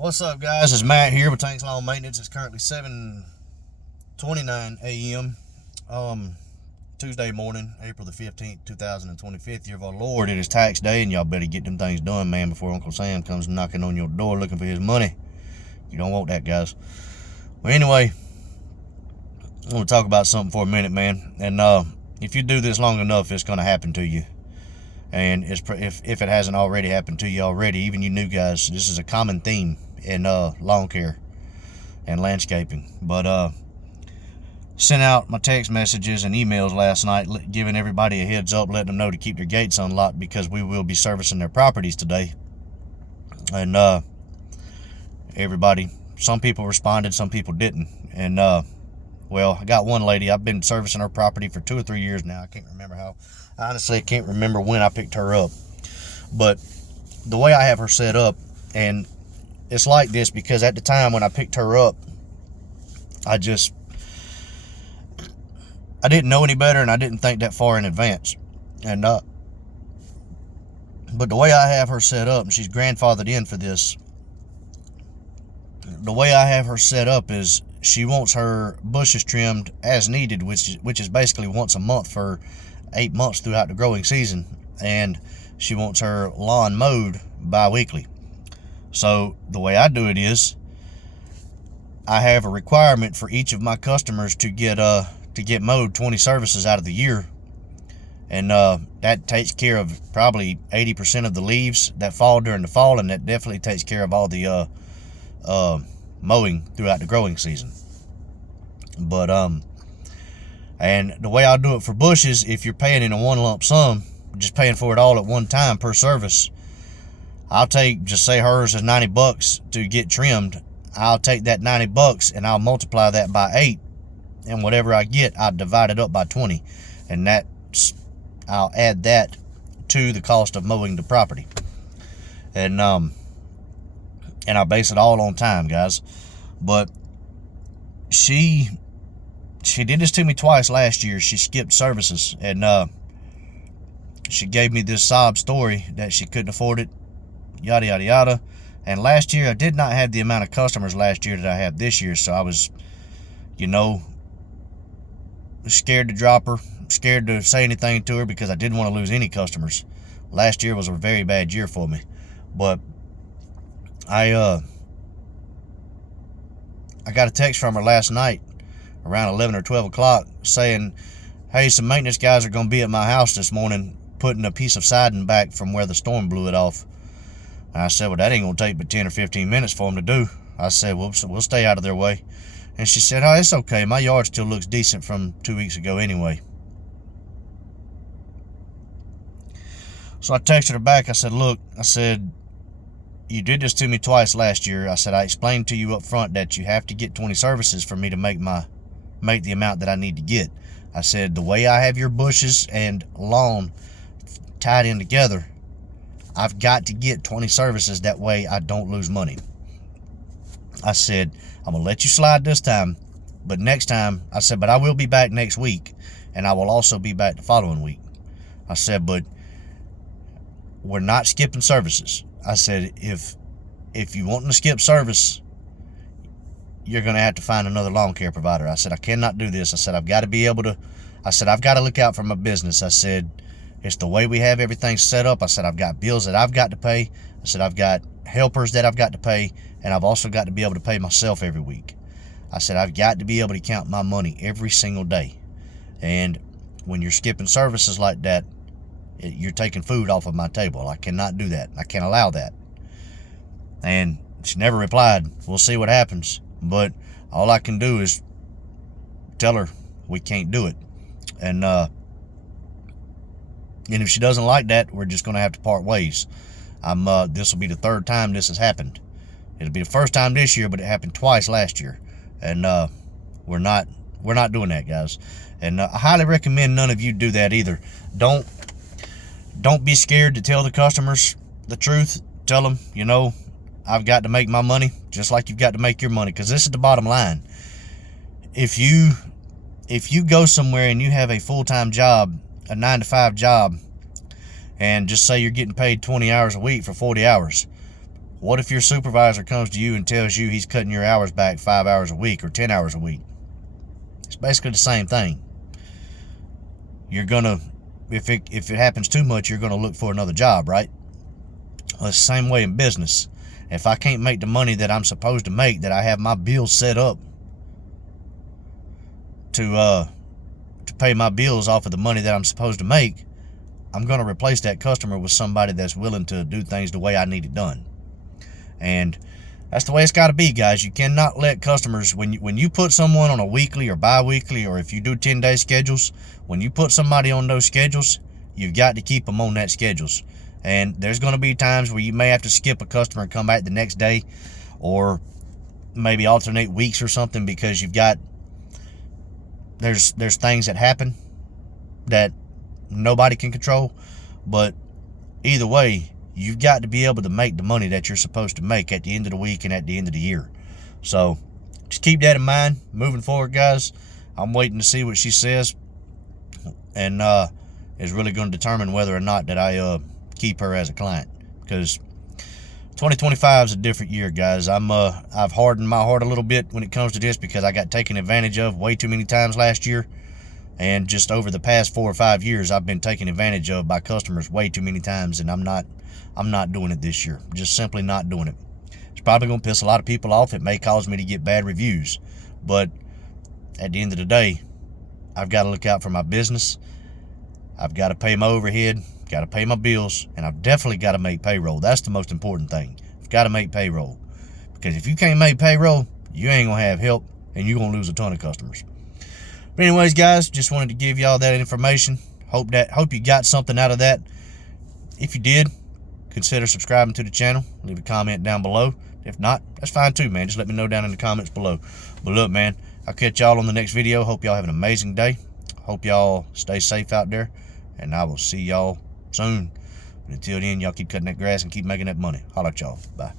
What's up, guys? It's Matt here with Tanks Lawn Maintenance. It's currently 7:29 a.m. Tuesday morning, April the 15th, 2025, year of our Lord. It is tax day, and y'all better get them things done, man, before Uncle Sam comes knocking on your door looking for his money. You don't want that, guys. Well, anyway, I want to talk about something for a minute, man. And if you do this long enough, it's going to happen to you. And if it hasn't already happened to you already, even you new guys, this is a common theme in lawn care and landscaping. But sent out my text messages and emails last night giving everybody a heads up, letting them know to keep their gates unlocked because we will be servicing their properties today. And everybody, some people responded, some people didn't. And well, I got one lady, I've been servicing her property for 2 or 3 years now. I can't remember how. Honestly, I can't remember when I picked her up. But the way I have her set up, and it's like this because at the time when I picked her up, I didn't know any better, and I didn't think that far in advance. And but the way I have her set up, and she's grandfathered in for this, the way I have her set up is she wants her bushes trimmed as needed, which is basically once a month for 8 months throughout the growing season, and she wants her lawn mowed bi-weekly. So the way I do it is I have a requirement for each of my customers to get mowed 20 services out of the year, and that takes care of probably 80% of the leaves that fall during the fall, and that definitely takes care of all the mowing throughout the growing season. But and the way I'll do it for bushes, if you're paying in a one lump sum, just paying for it all at one time per service, I'll take, just say hers is $90 to get trimmed. I'll take that $90 and I'll multiply that by 8, and whatever I get, I'll divide it up by 20, and I'll add that to the cost of mowing the property. And I base it all on time, guys. But she did this to me twice last year. She skipped services, and she gave me this sob story that she couldn't afford it, yada yada yada. And last year I did not have the amount of customers last year that I have this year, so I was, scared to drop her, scared to say anything to her because I didn't want to lose any customers. Last year was a very bad year for me. But I got a text from her last night around 11 or 12 o'clock saying, hey, some maintenance guys are going to be at my house this morning putting a piece of siding back from where the storm blew it off. And I said, well, that ain't going to take but 10 or 15 minutes for them to do. I said, well, we'll stay out of their way. And she said, oh, it's okay. My yard still looks decent from 2 weeks ago anyway. So I texted her back. I said, look, you did this to me twice last year. I said, I explained to you up front that you have to get 20 services for me to make the amount that I need to get. I said, the way I have your bushes and lawn tied in together, I've got to get 20 services. That way I don't lose money. I said, I'm going to let you slide this time, but next time, I said, but I will be back next week, and I will also be back the following week. I said, but we're not skipping services. I said, if you want to skip service, you're going to have to find another lawn care provider. I said, I cannot do this. I said, I've got to look out for my business. I said, it's the way we have everything set up. I said, I've got bills that I've got to pay. I said, I've got helpers that I've got to pay, and I've also got to be able to pay myself every week. I said, I've got to be able to count my money every single day. And when you're skipping services like that, you're taking food off of my table. I cannot do that. I can't allow that. And she never replied. We'll see what happens. But all I can do is tell her we can't do it. And if she doesn't like that, we're just going to have to part ways. This will be the third time this has happened. It'll be the first time this year, but it happened twice last year. And we're not doing that, guys. And I highly recommend none of you do that either. Don't be scared to tell the customers the truth. Tell them, I've got to make my money just like you've got to make your money, because this is the bottom line. If you go somewhere and you have a full-time job, a 9-to-5 job, and just say you're getting paid 20 hours a week for 40 hours, What if your supervisor comes to you and tells you he's cutting your hours back 5 hours a week or 10 hours a week? It's basically the same thing. You're gonna, if it happens too much, you're gonna look for another job, right? Well, it's the same way in business. If I can't make the money that I'm supposed to make, that I have my bills set up to pay my bills off of the money that I'm supposed to make, I'm gonna replace that customer with somebody that's willing to do things the way I need it done. And that's the way it's got to be, guys. You cannot let customers, when you put someone on a weekly or bi-weekly, or if you do 10-day schedules, when you put somebody on those schedules, you've got to keep them on that schedules. And there's going to be times where you may have to skip a customer and come back the next day, or maybe alternate weeks or something, because you've got, there's things that happen that nobody can control. But either way, you've got to be able to make the money that you're supposed to make at the end of the week and at the end of the year. So just keep that in mind moving forward, guys. I'm waiting to see what she says, and is really going to determine whether or not that I keep her as a client, because 2025 is a different year, guys. I've hardened my heart a little bit when it comes to this, because I got taken advantage of way too many times last year. And just over the past 4 or 5 years, I've been taken advantage of by customers way too many times, and I'm not doing it this year. Just simply not doing it. It's probably going to piss a lot of people off. It may cause me to get bad reviews, but at the end of the day, I've got to look out for my business. I've got to pay my overhead, got to pay my bills, and I've definitely got to make payroll. That's the most important thing. I've got to make payroll, because if you can't make payroll, you ain't going to have help, and you're going to lose a ton of customers. But anyways, guys, just wanted to give y'all that information. Hope you got something out of that. If you did, consider subscribing to the channel. Leave a comment down below. If not, that's fine too, man. Just let me know down in the comments below. But look, man, I'll catch y'all on the next video. Hope y'all have an amazing day. Hope y'all stay safe out there, and I will see y'all soon. But until then, y'all keep cutting that grass and keep making that money. Holla at y'all. Bye.